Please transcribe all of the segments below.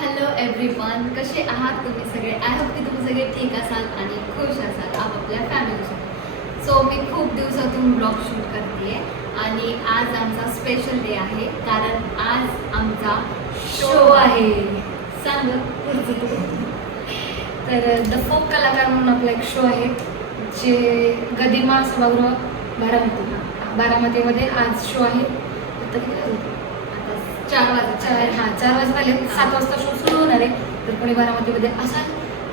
Hello everyone कसे आहात तुम्ही सगळे? आय होप की तुम्ही सगळे ठीक असाल आणि खुश असाल आपापल्या फॅमिलीसोबत सो मी खूप दिवसातून ब्लॉग शूट करते आणि आज आमचा स्पेशल डे आहे कारण आज आमचा शो आहे. सांग. तर द फोक कलाकार म्हणून आपला एक शो आहे जे गदिमा सभागृह बारामती बारामतीमध्ये आज शो आहे. वाजले? आता चार वाजता चार हां चार वाजता आले सात वाजता शो सुरू होणार आहे. तर कोणी बारामतीमध्ये असाल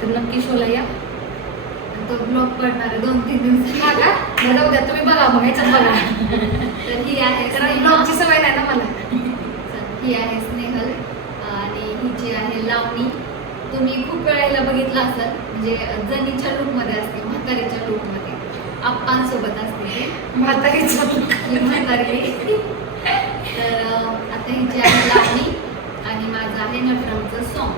तर नक्की शोला या. तो ब्लॉग पडणार आहे दोन तीन दिवस. हा का? जाऊ द्या तुम्ही बघा मग ह्याच्यात बघा. तर ही आहे कारण. ब्लॉगची सवय नाही ना मला. ही आहे स्नेहल. आणि ही जी आहे लावणी तुम्ही खूप वेळा हिला बघितलं असाल. म्हणजे जनीच्या लुकमध्ये असते म्हातारीच्या लुकमध्ये आप्पांसोबत असते ती. म्हातारीचं ही म्हातारी. तर आता ही जी आहे माझं आहे नटरंगचं सॉन्ग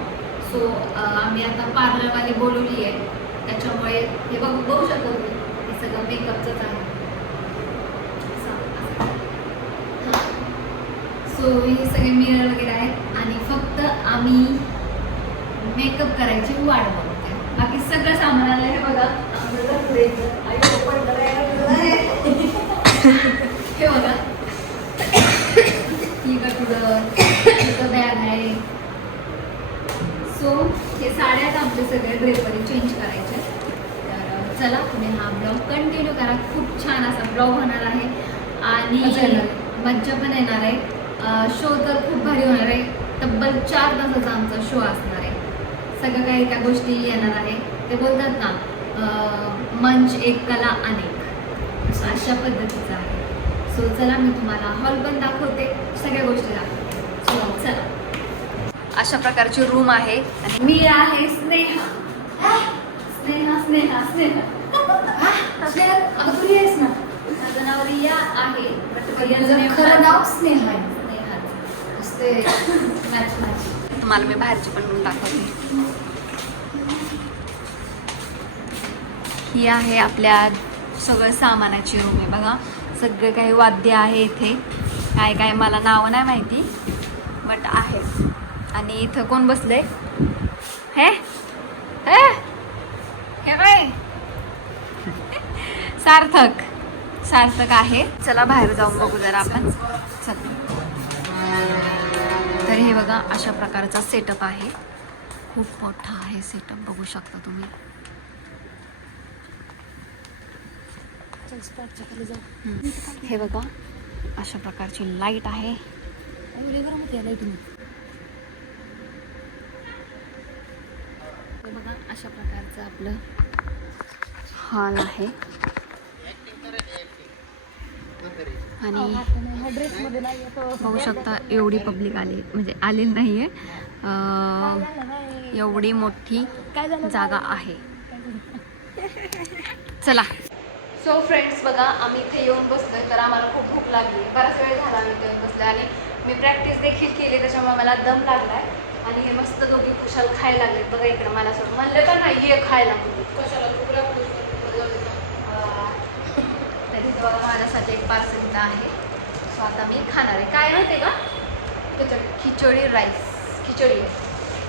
सो आम्ही आता पार्लरवाली बोलवली आहे. त्याच्यामुळे हे बघ बघू शकतो हे सगळं मेकअपचंच आहे. सो हे सगळे मिरर वगैरे आहेत. आणि फक्त आम्ही मेकअप करायची वाट बघतोय. बाकी सगळं सामान आलं हे बघा. हे बघा. ही कटुडं इथं बॅग आहे सो हे साड्यात आमचे सगळे ड्रेपरी चेंज करायचे. तर चला तुम्ही हा ब्लॉग कंटिन्यू करा. खूप छान असा ब्लॉग होणार आहे. आणि मज्जा पण येणार आहे. शो तर खूप भारी होणार आहे. तब्बल चार तासाचा आमचा शो असणार आहे. सगळं काही त्या गोष्टी येणार आहे. ते बोलतात ना मंच एक कला अनेक. अशा पद्धतीचं आहे. सो चला मी तुम्हाला हॉल पण दाखवते. सगळ्या गोष्टी दाखवते. So, चला. अशा प्रकारची रूम आहे. आणि मी आहे स्नेहा. स्नेहा स्नेहा स्नेहा. ना. आहे. खरं नाव स्नेहा स्नेहाचं. तुम्हाला मी बाहेरची पण रूम दाखवते. ही आहे आपल्या सगळं सामानाची रूम आहे बघा. सगळं काही वाद्य आहे इथे. काय काय मला नावं नाही माहिती बट आहे. आणि इथं कोण बसलंय? हे? हे? काय? सार्थक. सार्थक आहे. चला बाहेर जाऊन बघू जरा आपण. चल. तर हे बघा अशा प्रकारचा सेटअप आहे. खूप मोठा आहे सेटअप बघू शकता तुम्ही. हे बघा अशा प्रकारची लाइट आहे हे बघा अशा प्रकारचं आपलं हॉल आहे. आणि बघू शकता एवढी पब्लिक आली म्हणजे आलेली नाही आहे एवढी मोठी जागा आहे. चला. सो फ्रेंड्स बघा आम्ही इथे येऊन बसलोय तर आम्हाला खूप भूक लागली. बराच वेळ झाला आम्ही इथे येऊन बसलो आणि मी प्रॅक्टिस देखील केली त्याच्यामुळे मला दम लागलाय. आणि हे मस्त दोघी खुशाल खायला लागले. बघा इकडे मला सोडून. म्हणलं तर नाही ये खायला. कशाला? बघा माझ्यासाठी एक पार्सल आहे. सो आता मी खाणार आहे. काय माहिती का? खिचडी खिचडी राईस खिचडी.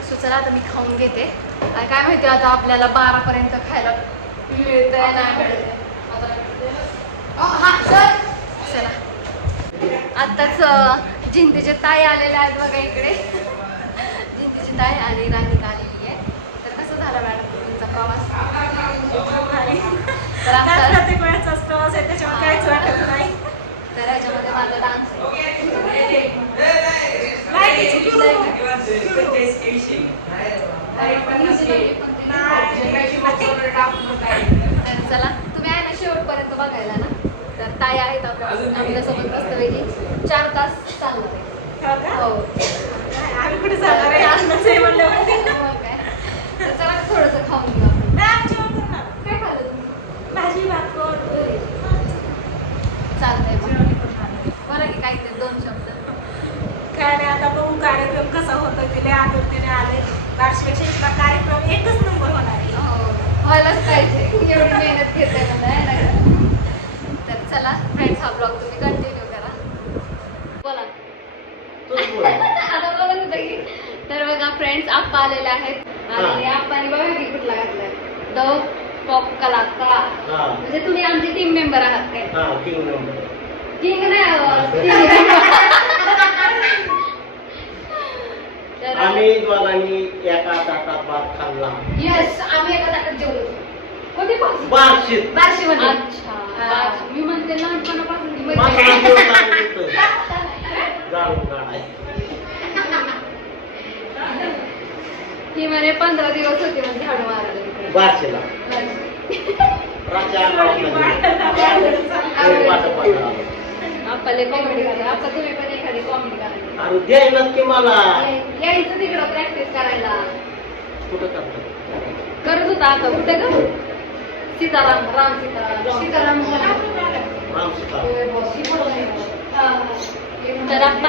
सो चला आता मी खाऊन घेते. काय काय माहिती आता आपल्याला बारापर्यंत खायला मिळतंय नाही. मिळतंय. हा, चल. चला. आत्ताच जिंतीचे ताई आलेले आहेत बघा इकडे. जिंतीची ताई आणि राधिका आलेली आहे तर कसं झालं मॅडम तुमचा प्रवास तर आमचा प्रत्येक वेळेचा प्रवास आहे त्याच्यामुळे काहीच वाटत नाही तर याच्यामध्ये माझा डान्स आहे. तर चला तुम्ही आहे ना शेवटपर्यंत बघायला ना तर ताई आहेत आपल्या आपल्यासोबत मस्तपैकी चार तास चालणार आहे हो का? हो नाही, आम्ही कुठे जाणार आहे अन्नच आहे म्हणल्यावरती. थोडंसं खाऊन घेऊ नाही, जेवण करणार. काय खाल्लं तुम्ही भाजी भाकर चालतंय. जेवण. बोला की काहीतरी दोन शब्द काय नाही आता बघू कार्यक्रम कसा होतो तिला आतुरतेने आले वार्षिक इथला कार्यक्रम एकच नंबर होणार आहे हो व्हायलाच पाहिजे एवढी मेहनत घेते मला? तर चला फ्रेंड्स हा ब्लॉग तुम्ही कंटिन्यू करा बोला आता बोला ना ताई. बघा फ्रेंड्स आप्पा आलेले आहेत. आणि आप्पाने बघा की कुठला घातलाय द पॉप कलाकार हा. म्हणजे तुम्ही आमचे टीम मेंबर आहात काय? हा किंग नंबर किंग नाही आम्ही दोघांनी एका ताटात भात खाल्ला. येस आम्ही एका ताटात जेवलो. कोणती पाच बारशीत बारशे मध्ये अच्छा मी म्हणते लहानपणापासून ती म्हणे पंधरा दिवस होते म्हणजे झाडू मारायला तिकडे. बारशीला कॉमेडी करा आता तुम्ही पण एखादी कॉमेडी करा अरे द्याय नक्की मला यायचं तिकडं प्रॅक्टिस करायला कुठं करतो करत होता आता कुठे ग सीताराम राम सीताराम सीताराम राम सीता तर आता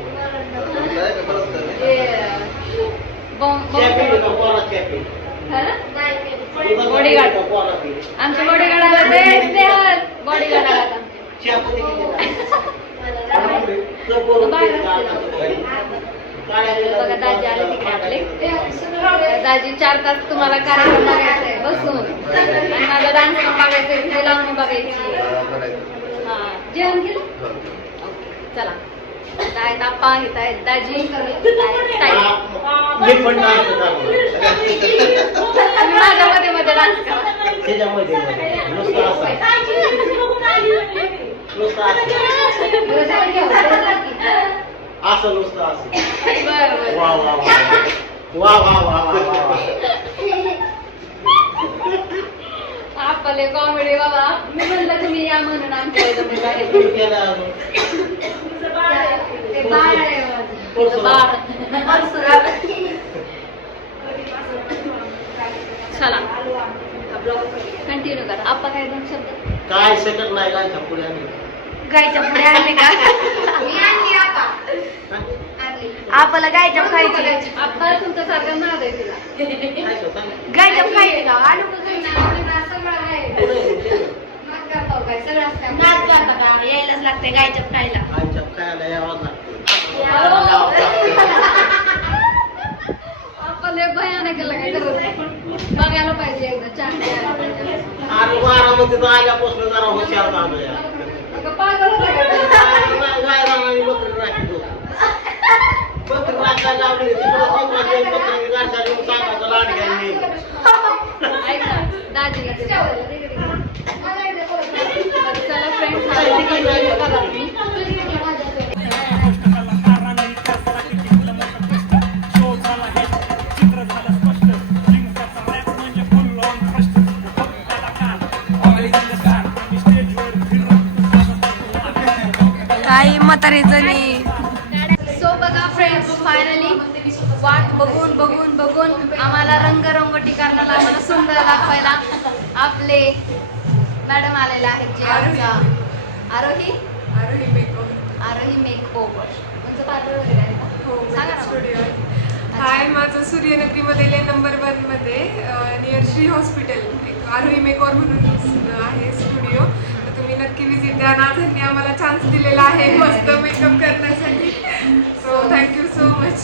आमच्या बॉडीगार्डाला दाजी आले तिकडे आपले चार तास तुम्हाला कार्यक्रम बघायचा बसून. आणि माझा डान्स पण बघायचा आहे लावणी बघायची जेवण घेऊ हो. चला. आहेत आप्पा आहेत आहेत दाजी. माझ्या मध्ये मध्ये नुसतं असं. नुसतं असं. नुसतं असं. वा वा वा वा. वा वा आपले कॉमेडी बाबा. मी म्हणलं तुम्ही या म्हणून आमच्या काय दोन नाही गायच्या पुढे आम्ही गायच्या पुढे आणले का? आपल्याला गायच्या खायची आपण तुमच्या सारखं नाद तिला. गायच्या खायची का आलू का घरी? यायलाच लागते गायच्या खायला गायच्या काय आला लागतं. भयानक बघायला पाहिजे एकदा चार आल्यापासून जरा हुशार दाजीला म्हातारी जणी सो बघा फ्रेंड्स फायनली वाट बघून बघून बघून आम्हाला रंगरंगोटी करण्याला आम्हाला सुंदर दाखवायला आपले मॅडम आलेले आहेत जे आमचा आरोही. आरोही मेक तुमचं पार्लर वगैरे आहे का? सांगा ना हाय माझं सूर्यनगरीमध्ये लेन नंबर वनमध्ये नियर श्री हॉस्पिटल एक आरोही मेकॉर म्हणून आहे स्टुडिओ नक्की विजिट द्या आम्हाला चान्स दिलेला आहे मस्त मेकअप करण्यासाठी. So thank you so much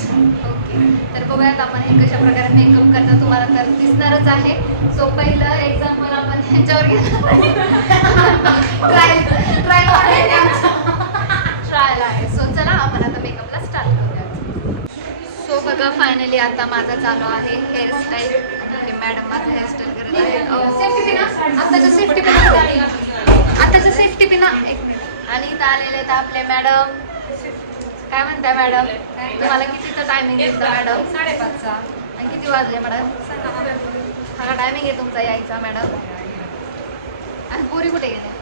okay तर बघूयात आपण हे कशा प्रकारे मेकअप करतात तुम्हाला तर दिसणारच आहे. सो पहिलं एक्झाम्पल आपण ह्याच्यावर ट्रायल ट्रायल ट्रायल आहे. सो चला आपण आता मेकअपला स्टार्ट करूया सो बघा फायनली आता माझा चालू आहे हेअरस्टाईल आणि मॅडम माझं हेअरस्टाईल करत oh, आहे सेफ्टी आता आताच्या सेफ्टी पण आताचं सेफ्टी पिन एक आणि इथं आलेले तर आपले मॅडम काय म्हणताय मॅडम तुम्हाला कितीचा टायमिंग येतं मॅडम साडेपाचचा. आणि किती वाजले मॅडम हा टायमिंग आहे तुमचा यायचा मॅडम आणि पोरी कुठे गेले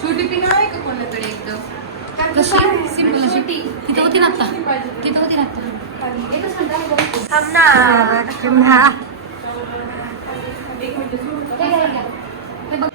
छोटी पिना आहे कोणाकडे एकदम? कशी? सिंपल अशी. तिथं होती ना आता तिथं होती ना आता हे बघ.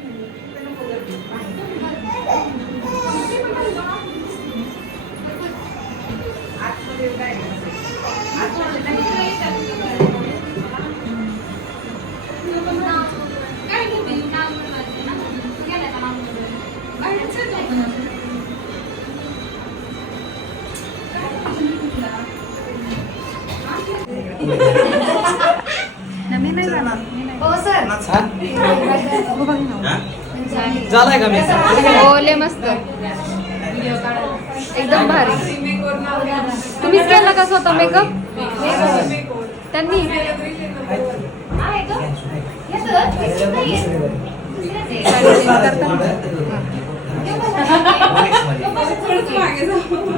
हो सर झालाय का मी ओले मस्त एकदम भारी तुम्हीच केला का स्वतः मेकअप त्यांनी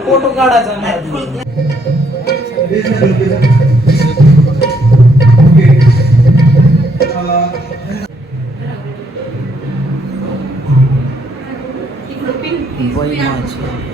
फोटो काढायचा नाही. बाई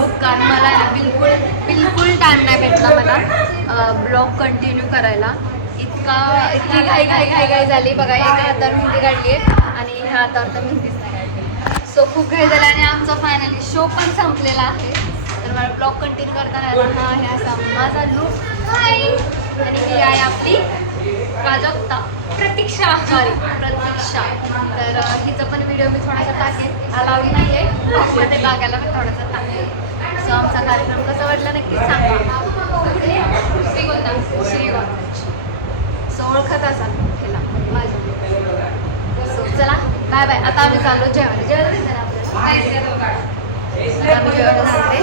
फायनल कारण मला ना बिलकुल बिलकुल टाईम नाही भेटला मला ब्लॉग कंटिन्यू करायला. इतका इतकी घाई घाई घाई घाई झाली. बघा एका हातावर मेहंदी काढली आहे आणि ह्या हातावर तर मेहंदीच नाही काढली सो खूप घाई झाला आणि आमचा फायनली शो पण संपलेला आहे. तर मला ब्लॉग कंटिन्यू करताना हा हे असा माझा लुक हाय आणि ही आहे आपली प्राजक्ता प्रतीक्षा सॉरी प्रतीक्षा. तर अ, हिचं पण व्हिडिओ मी थोडासा टाकेन. अलावी नाही आहे ते टाकायला पण थोडासा टाकेन. सो आमचा कार्यक्रम कसा वाटला नक्की सांगा. श्रीगोंदा श्रीगोंदा सो ओळखत असाल हिला माझ्या. सो चला बाय बाय. आता आम्ही चाललो जेवायला. जेवायला आपल्याला जाते